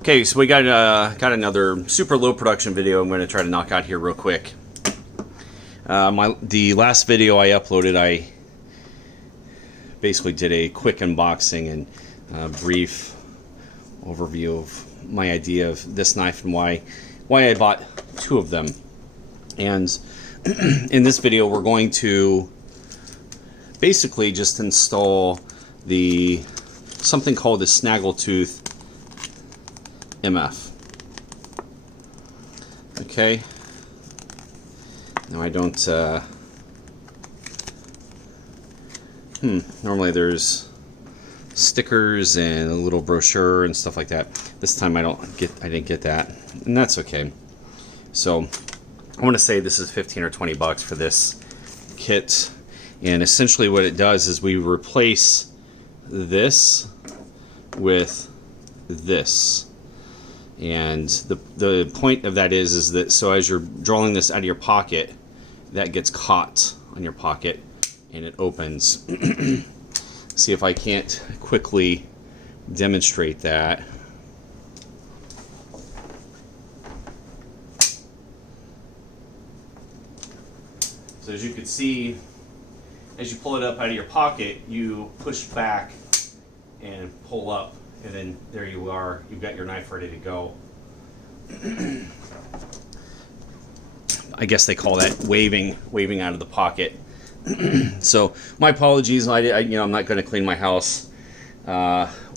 Okay, so we got another super low production video I'm going to try to knock out here real quick. The last video I uploaded, I basically did a quick unboxing and brief overview of my idea of this knife and why I bought two of them. And in this video we're going to basically just install something called the snaggle tooth MF. Okay. Now I don't normally there's stickers and a little brochure and stuff like that. This time I didn't get that, and that's okay. So I want to say this is 15 or 20 bucks for this kit, and essentially what it does is we replace this with this. And the point of that is that so as you're drawing this out of your pocket, that gets caught on your pocket and it opens. See if I can't quickly demonstrate that. So as you can see, as you pull it up out of your pocket, you push back and pull up, and then there you are, you've got your knife ready to go. I guess they call that waving out of the pocket. So my apologies, I'm not going to clean my house,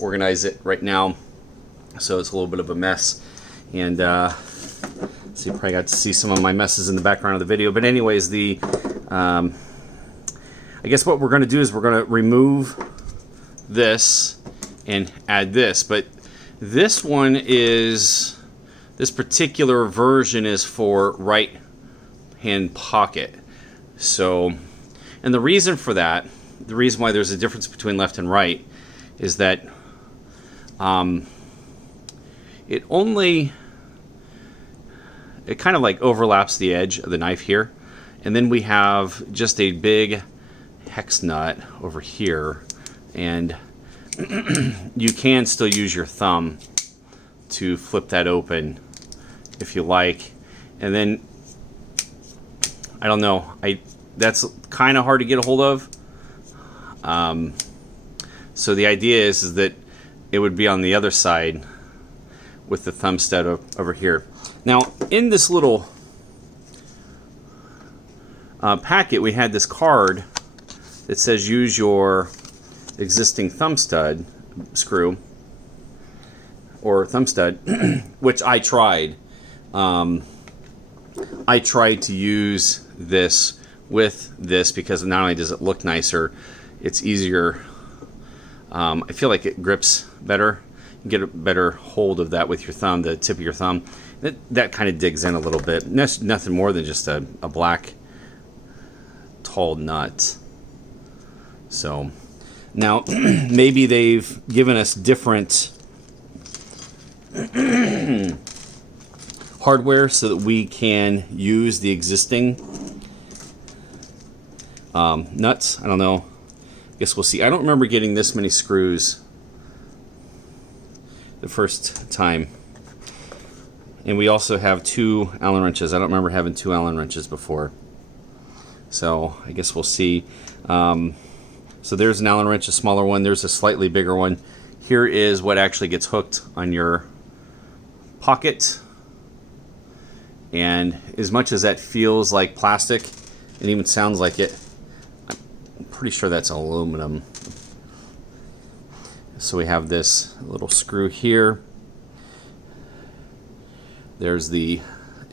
organize it right now, so it's a little bit of a mess. And so you probably got to see some of my messes in the background of the video. But anyways, I guess what we're going to do is we're going to remove this and add this. But this particular version is for right hand pocket. So, and the reason for that, the reason why there's a difference between left and right is that it kind of like overlaps the edge of the knife here, and then we have just a big hex nut over here, and you can still use your thumb to flip that open if you like. And then I don't know, that's kind of hard to get a hold of. So the idea is that it would be on the other side with the thumb stud over here. Now in this little packet we had this card that says use your existing thumb stud screw or thumb stud, which I tried. I tried to use this with this because not only does it look nicer, it's easier. I feel like it grips better. You get a better hold of that with your thumb, the tip of your thumb. That kind of digs in a little bit. And that's nothing more than just a black tall nut. So now maybe they've given us different hardware so that we can use the existing nuts. I don't know. I guess we'll see. I don't remember getting this many screws the first time. And we also have 2 Allen wrenches. I don't remember having 2 Allen wrenches before. So I guess we'll see. So there's an Allen wrench, a smaller one. There's a slightly bigger one. Here is what actually gets hooked on your pocket. And as much as that feels like plastic and even sounds like it, I'm pretty sure that's aluminum. So we have this little screw here. There's the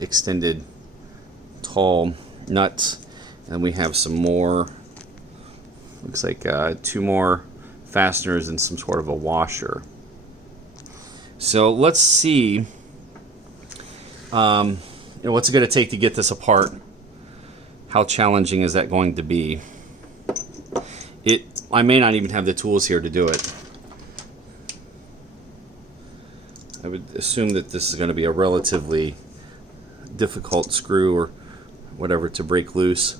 extended tall nut, and we have some more, looks like 2 more fasteners and some sort of a washer. So let's see what's it going to take to get this apart. How challenging is that going to be? I may not even have the tools here to do it. I would assume that this is going to be a relatively difficult screw or whatever to break loose.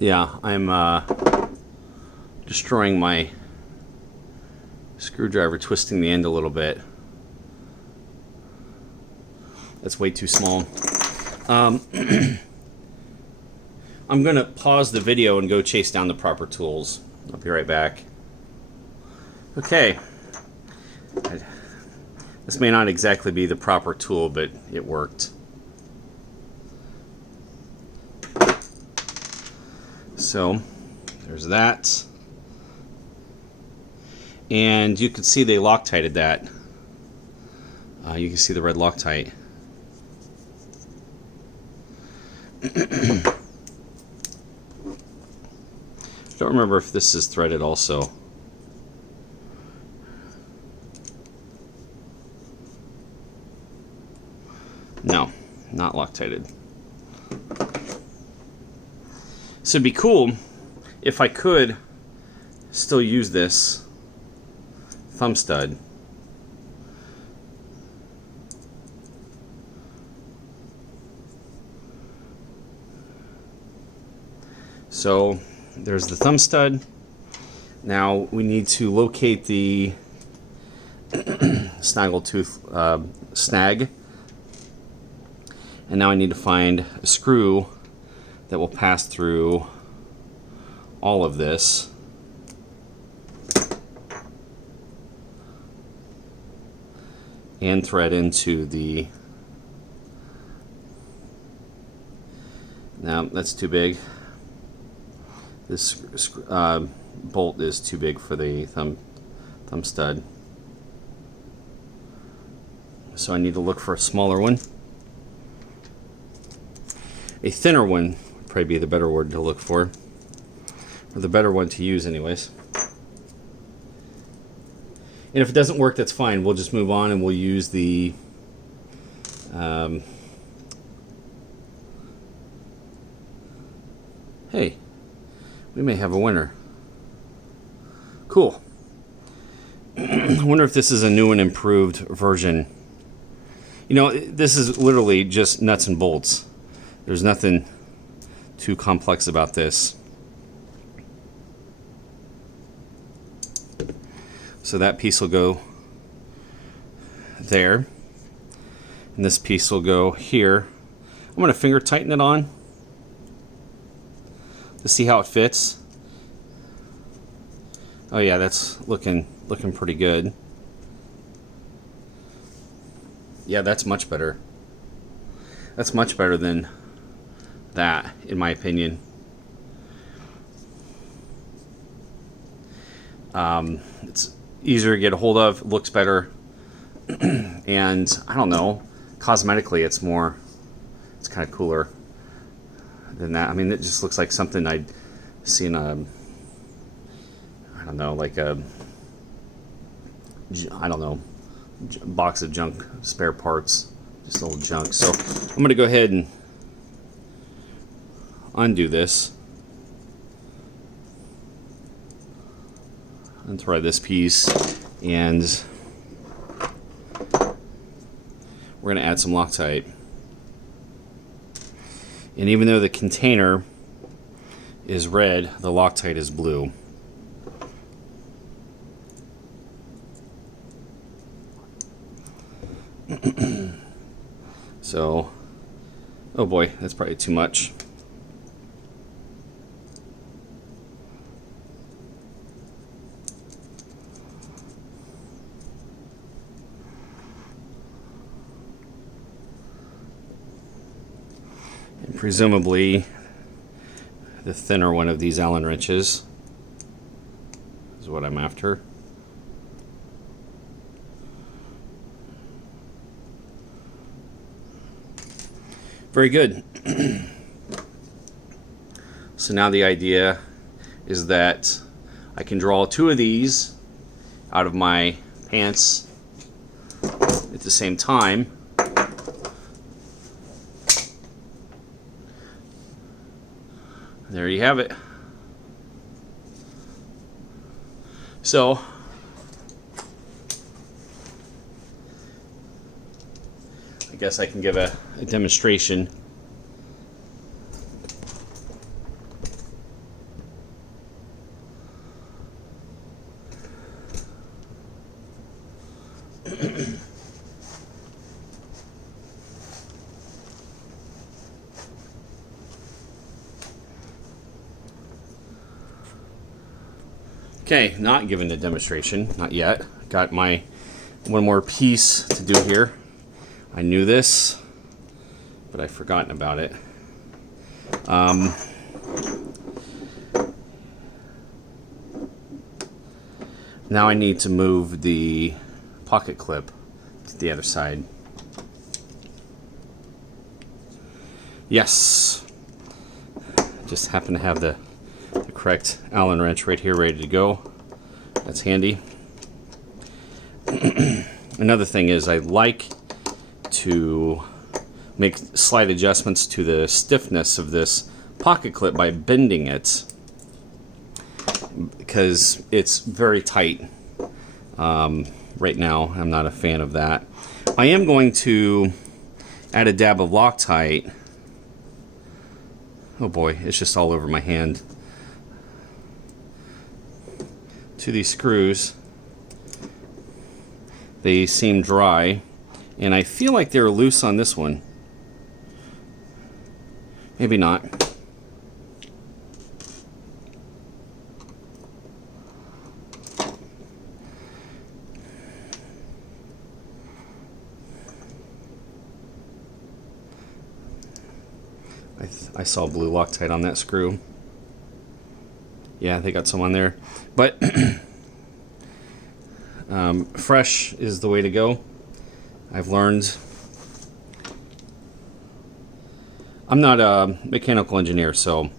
Yeah, I'm destroying my screwdriver, twisting the end a little bit. That's way too small. I'm going to pause the video and go chase down the proper tools. I'll be right back. Okay. This may not exactly be the proper tool, but it worked. So, there's that. And you can see they Loctited that. You can see the red Loctite. Don't remember if this is threaded also. No, not Loctited. So it'd be cool if I could still use this thumb stud. So there's the thumb stud. Now we need to locate the snaggle tooth snag. And now I need to find a screw that will pass through all of this. And thread into the... Now that's too big. This bolt is too big for the thumb stud. So I need to look for a smaller one. A thinner one would probably be the better word to look for. Or the better one to use anyways. And if it doesn't work, that's fine. We'll just move on and we'll use the hey, we may have a winner. Cool. I wonder if this is a new and improved version. You know, this is literally just nuts and bolts. There's nothing too complex about this. So that piece will go there. And this piece will go here. I'm going to finger tighten it on to see how it fits. Oh yeah, that's looking pretty good. Yeah, that's much better. That's much better than that, in my opinion. It's easier to get a hold of, looks better, and I don't know, cosmetically it's kind of cooler than that. I mean, it just looks like something I'd see in a, I don't know, like a, I don't know, box of junk spare parts, just old junk. So I'm going to go ahead and undo this and thread this piece, and we're going to add some Loctite. And even though the container is red, the Loctite is blue. So, oh boy, that's probably too much. And presumably, the thinner one of these Allen wrenches is what I'm after. Very good. So now the idea is that I can draw two of these out of my pants at the same time. There you have it. So I guess I can give a demonstration. Okay, not giving the demonstration, not yet. Got my one more piece to do here. I knew this, but I've forgotten about it. Now I need to move the pocket clip to the other side. Yes! Just happen to have the correct Allen wrench right here ready to go. That's handy. Another thing is I like to make slight adjustments to the stiffness of this pocket clip by bending it, because it's very tight right now. I'm not a fan of that. I am going to add a dab of Loctite. Oh boy, it's just all over my hand. To these screws. They seem dry, and I feel like they're loose on this one. Maybe not. I saw blue Loctite on that screw. Yeah, they got some on there. But fresh is the way to go. I've learned. I'm not a mechanical engineer, so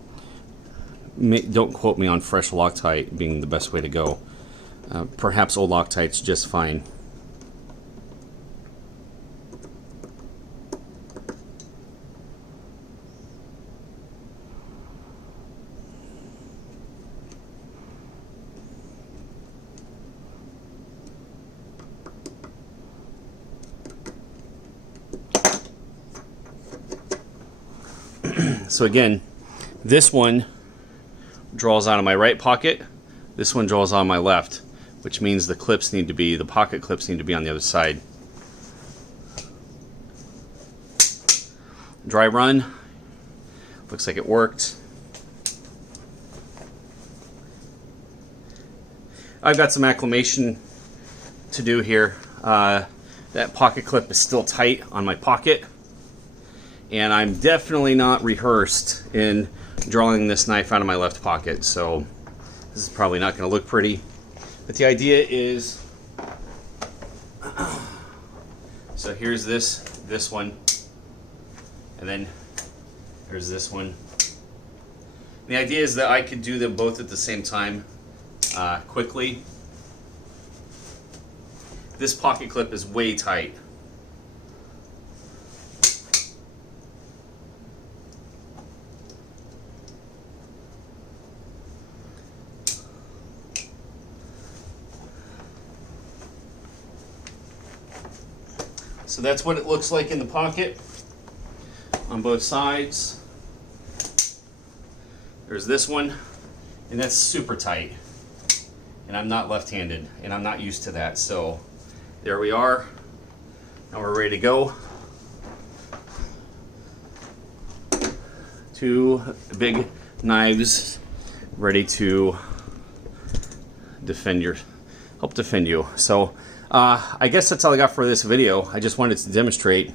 don't quote me on fresh Loctite being the best way to go. Perhaps old Loctite's just fine. So again, this one draws out of my right pocket, this one draws on my left, which means the clips need to be, the pocket clips need to be on the other side. Dry run, looks like it worked. I've got some acclimation to do here. That pocket clip is still tight on my pocket. And I'm definitely not rehearsed in drawing this knife out of my left pocket, so this is probably not going to look pretty. But the idea is, so here's this one, and then there's this one. The idea is that I could do them both at the same time quickly. This pocket clip is way tight. So that's what it looks like in the pocket on both sides. There's this one, and that's super tight. And I'm not left-handed, and I'm not used to that. So there we are. Now we're ready to go. Two big knives ready to help defend you. So I guess that's all I got for this video. I just wanted to demonstrate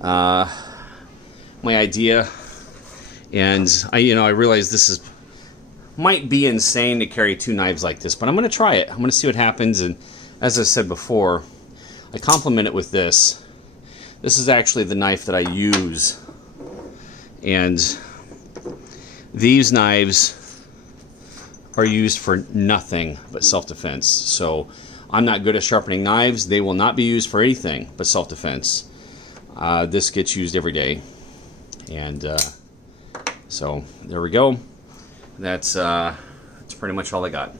my idea, and I realize this might be insane to carry two knives like this, but I'm going to try it. I'm going to see what happens, and as I said before, I complement it with this. This is actually the knife that I use, and these knives are used for nothing but self-defense. So I'm not good at sharpening knives. They will not be used for anything but self-defense. This gets used every day. And so there we go. That's pretty much all I got.